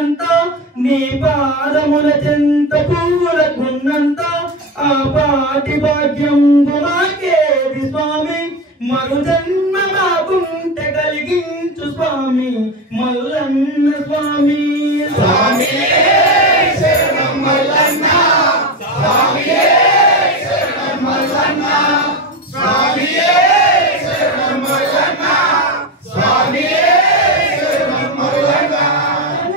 ఉన్నంత నీ పాదముల చెంత పువ్వులకున్నంత ఆ పాటి భాగ్యం మాకేది స్వామి మరు జన్మ మాకుంటే కలిగించు స్వామి మల్లన్న స్వామి స్వామియే శరణం మల్లన్న స్వామియే శరణం మల్లన్న స్వామియే శరణం మల్లన్న స్వామియే శరణం మల్లన్న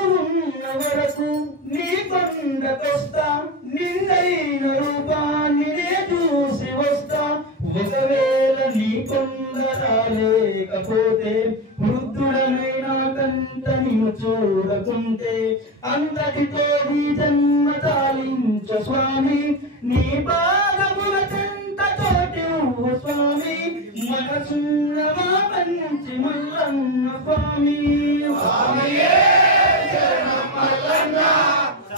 ఉన్న వరకు నీ కొండకొస్తా నిన్నైన రూపాన్ని నే చూసి వస్తా ఒకవేళ నీ కొండరాలేకపోతే వృద్ధుడనైనా కంట నిన్ను చూడకుంటే అంతటితో నీ జన్మ చాలించు స్వామి నీ పాదముల చెంత తోటి స్వామి మనసున్న మా మంచి మల్లన్న స్వామి స్వామియే శరణం మల్లన్న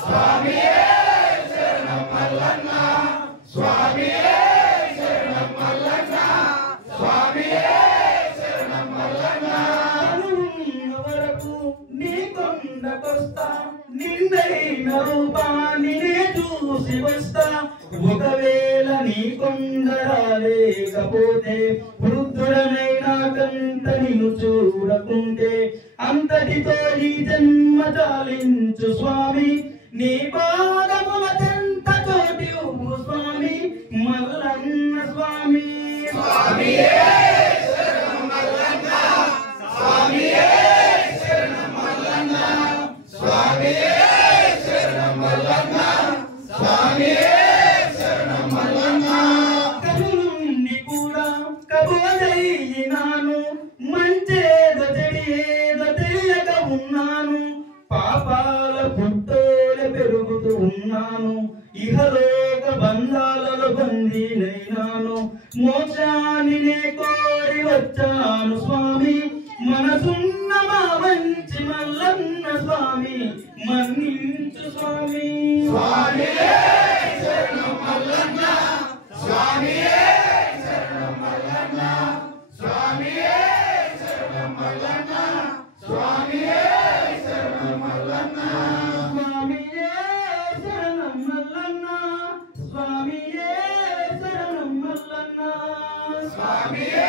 స్వామియే శరణం మల్లన్న స్వామియే శరణం మల్లన్న స్వామియే శరణం మల్లన్న ఉన్న వరకు నీ కొండకొస్తా నిందైన రూపాన్ని నే చూసి వస్తా ఒకవేళ నీ కొండరాలేకపోతే వృద్ధుడనైనా కంట నిన్ను చూడకుంటే అంతటితో ఈ జన్మ చాలించు స్వామి నీ పాదముల చెంత తోటి స్వామి మల్లన్న స్వామి స్వామియే శరణం మల్లన్న స్వామియే శరణం మల్లన్న స్వామియే శరణం మల్లన్న స్వామియే శరణం మల్లన్న కరుణుణ్ణి కూడా కబోదైనాను మంచేదో చెడేదో తెలియక ఉన్నాను పాపాల పుట్టోల పెరుగుతూ ఉన్నాను ఇహలోక బంధాలలో బందీనైనాను మోక్షాన్ని నే కోరి వచ్చాను స్వామి మనసున్న మా మంచి మల్లన్న స్వామి మన్నించు స్వామి స్వామియే శరణం మల్లన్న స్వామియే శరణం మల్లన్న స్వామియే శరణం మల్లన్న స్వామియే శరణం మల్లన్న స్వామియే శరణం మల్లన్న స్వామియే శరణం మల్లన్న స్వామియే